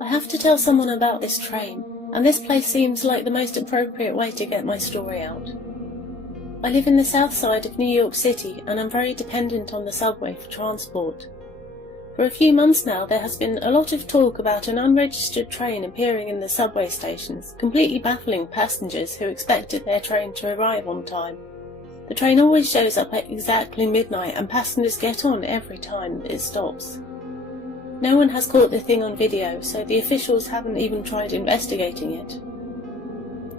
I have to tell someone about this train, and this place seems like the most appropriate way to get my story out. I live in the south side of New York City, and I'm very dependent on the subway for transport. For a few months now, there has been a lot of talk about an unregistered train appearing in the subway stations, completely baffling passengers who expected their train to arrive on time. The train always shows up at exactly midnight, and passengers get on every time it stops. No one has caught the thing on video, so the officials haven't even tried investigating it.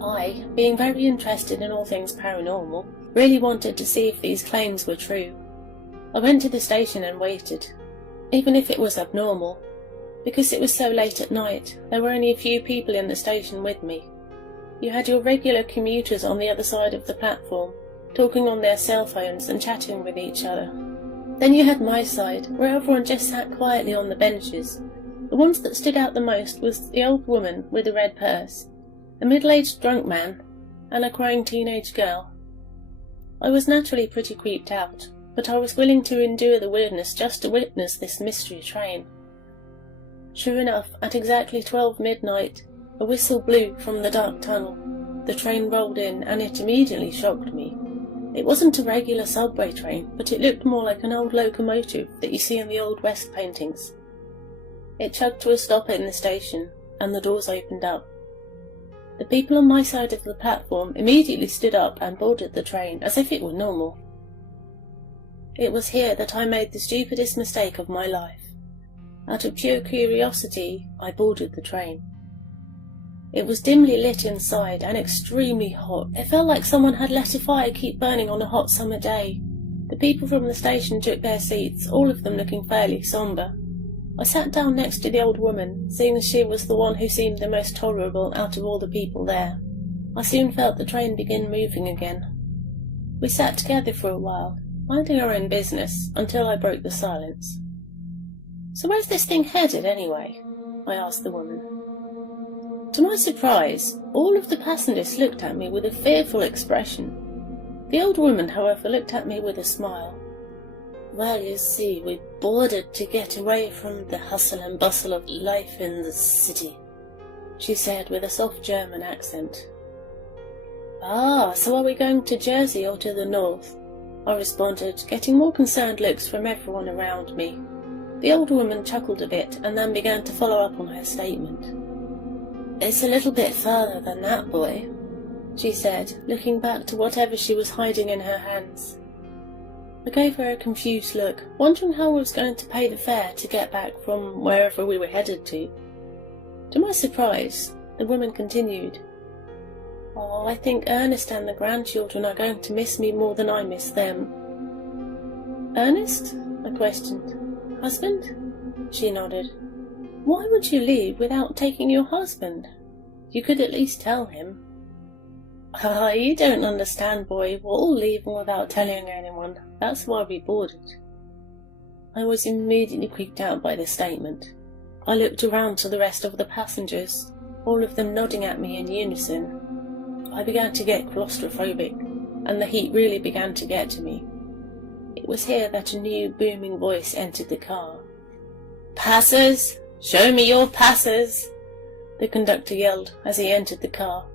I, being very interested in all things paranormal, really wanted to see if these claims were true. I went to the station and waited, even if it was abnormal. Because it was so late at night, there were only a few people in the station with me. You had your regular commuters on the other side of the platform, talking on their cell phones and chatting with each other. Then you had my side, where everyone just sat quietly on the benches. The ones that stood out the most was the old woman with the red purse, a middle-aged drunk man, and a crying teenage girl. I was naturally pretty creeped out, but I was willing to endure the weirdness just to witness this mystery train. Sure enough, at exactly 12 midnight, a whistle blew from the dark tunnel. The train rolled in, and it immediately shocked me. It wasn't a regular subway train, but it looked more like an old locomotive that you see in the Old West paintings. It chugged to a stop in the station, and the doors opened up. The people on my side of the platform immediately stood up and boarded the train as if it were normal. It was here that I made the stupidest mistake of my life. Out of pure curiosity, I boarded the train. It was dimly lit inside and extremely hot. It felt like someone had let a fire keep burning on a hot summer day. The people from the station took their seats, all of them looking fairly sombre. I sat down next to the old woman, seeing as she was the one who seemed the most tolerable out of all the people there. I soon felt the train begin moving again. We sat together for a while, minding our own business, until I broke the silence. "So where's this thing headed, anyway?" I asked the woman. To my surprise, all of the passengers looked at me with a fearful expression. The old woman, however, looked at me with a smile. "Well, you see, we boarded to get away from the hustle and bustle of life in the city," she said with a soft German accent. "Ah, so are we going to Jersey or to the north?" I responded, getting more concerned looks from everyone around me. The old woman chuckled a bit and then began to follow up on her statement. "It's a little bit further than that, boy," she said, looking back to whatever she was hiding in her hands. I gave her a confused look, wondering how I was going to pay the fare to get back from wherever we were headed to. To my surprise, the woman continued, "Oh, I think Ernest and the grandchildren are going to miss me more than I miss them." "Ernest?" I questioned. "Husband?" She nodded. "Why would you leave without taking your husband? You could at least tell him." "Ah, you don't understand, boy. We're all leaving without telling anyone. That's why we boarded." I was immediately creeped out by this statement. I looked around to the rest of the passengers, all of them nodding at me in unison. I began to get claustrophobic, and the heat really began to get to me. It was here that a new booming voice entered the car. "Passers! Show me your passes!" the conductor yelled as he entered the car.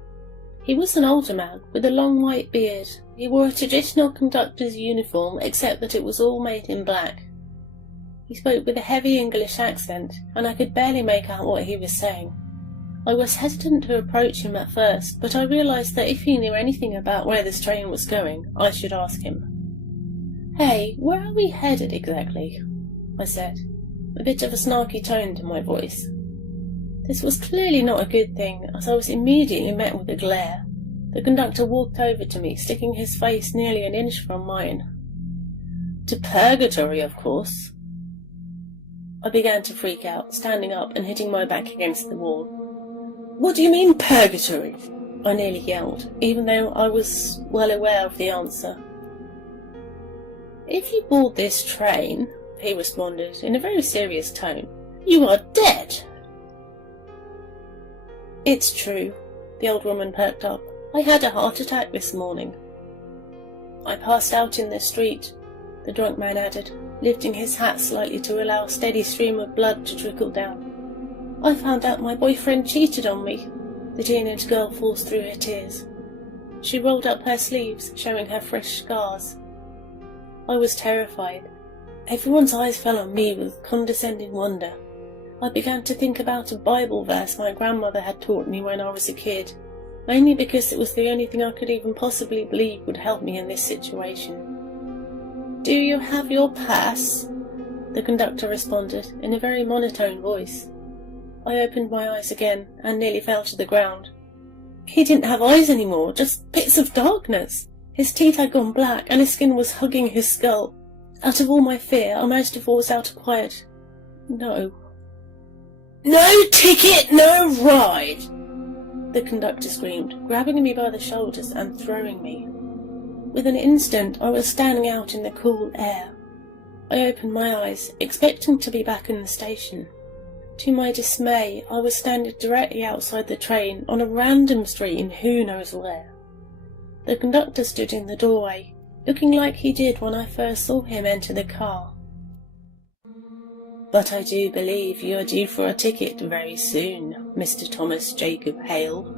He was an older man with a long white beard. He wore a traditional conductor's uniform, except that it was all made in black. He spoke with a heavy English accent, and I could barely make out what he was saying. I was hesitant to approach him at first, but I realized that if he knew anything about where this train was going, I should ask him. "Hey, where are we headed exactly?" I said, a bit of a snarky tone to my voice. This was clearly not a good thing, as I was immediately met with a glare. The conductor walked over to me, sticking his face nearly an inch from mine. "To purgatory, of course." I began to freak out, standing up and hitting my back against the wall. "What do you mean, purgatory?" I nearly yelled, even though I was well aware of the answer. "If you board this train," he responded in a very serious tone, "you are dead." "It's true," the old woman perked up. "I had a heart attack this morning." "I passed out in the street," the drunk man added, lifting his hat slightly to allow a steady stream of blood to trickle down. I found out my boyfriend cheated on me. The teenage girl forced through her tears. She rolled up her sleeves, showing her fresh scars. I was terrified. Everyone's eyes fell on me with condescending wonder. I began to think about a Bible verse my grandmother had taught me when I was a kid, mainly because it was the only thing I could even possibly believe would help me in this situation. "Do you have your pass?" the conductor responded in a very monotone voice. I opened my eyes again and nearly fell to the ground. He didn't have eyes anymore, just bits of darkness. His teeth had gone black and his skin was hugging his skull. Out of all my fear, I managed to force out a quiet, "No." "No ticket, no ride!" the conductor screamed, grabbing me by the shoulders and throwing me. Within an instant, I was standing out in the cool air. I opened my eyes, expecting to be back in the station. To my dismay, I was standing directly outside the train on a random street in who knows where. The conductor stood in the doorway, looking like he did when I first saw him enter the car. "But I do believe you are due for a ticket very soon, Mr. Thomas Jacob Hale,"